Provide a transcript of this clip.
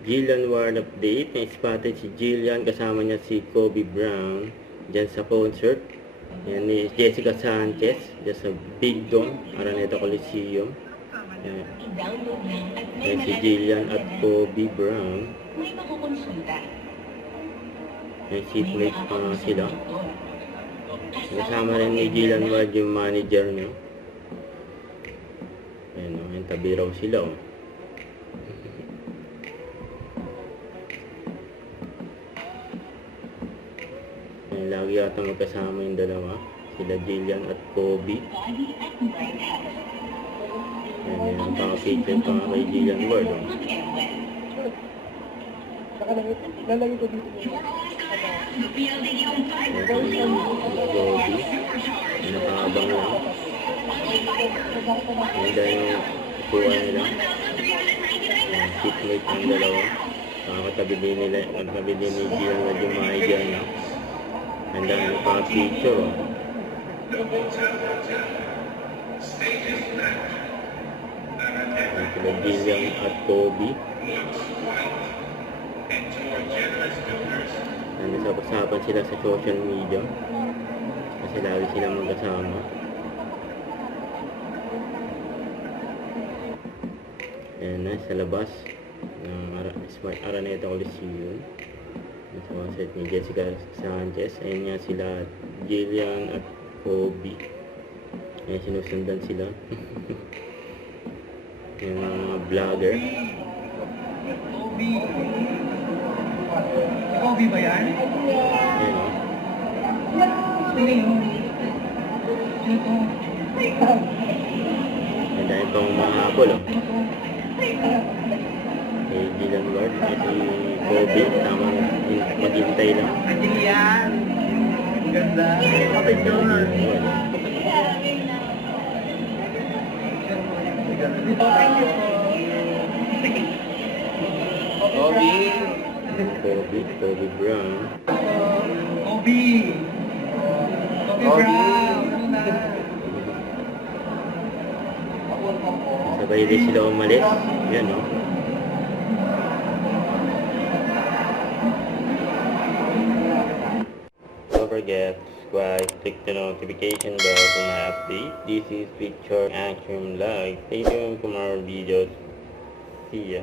Jillian Ward update. Na-spotted si Jillian kasama niya si Kobe Brown dyan sa concert. Yan ni Jessica Sanchez dyan sa Big Dome, Araneta Coliseum. Yan si Jillian at Kobe Brown. May makukonsulta. May seatmates pa nga sila. Kasama rin ni Jillian Ward yung manager niya. Ayan o, yung tabi raw sila o. Ayan, lagi yata magkasama yung dalawa. Sila Jillian at Kobe. Ayan, yan ang pang-picture pa nga kay Jillian Ward o. Lalagay ko dito. Ayan, Kobe. Nakakabang lang. Ayan dahil yung upuan nila. Ayan, seatmate ng dalawa. Nakakatabi din nila. Katabi din ni Jillian Ward yung manager niya. Ayan dahil yung pang-picture o. Ayan sila Jillian at Kobe. Nasa-usapan sila sa social media kasi lagi silang magkasama. Ayan na, sa labas ng Smart Araneta Coliseum. Nasa concert ni Jessica Sanchez. Ayan nga sila Jillian at Kobe. Ayan, sinusundan sila. Ayan mga vlogger. Kobe ba yan? Ayan o. Sino yun? Sino to? Ayan dahil pang mahabol o. Kay Jillian Ward at si Kobe. Tamang maghintay lang. Andiyan yan. Ganda. Kapit yun. Dito, thank you po. Kobe. Kobe Brown. Kobe. Kobe Brown. Sabay din sila umalis. Yan o. Don't forget to subscribe, click the notification bell for my update. This is Picture Action Live. Stay tuned for more videos. See ya.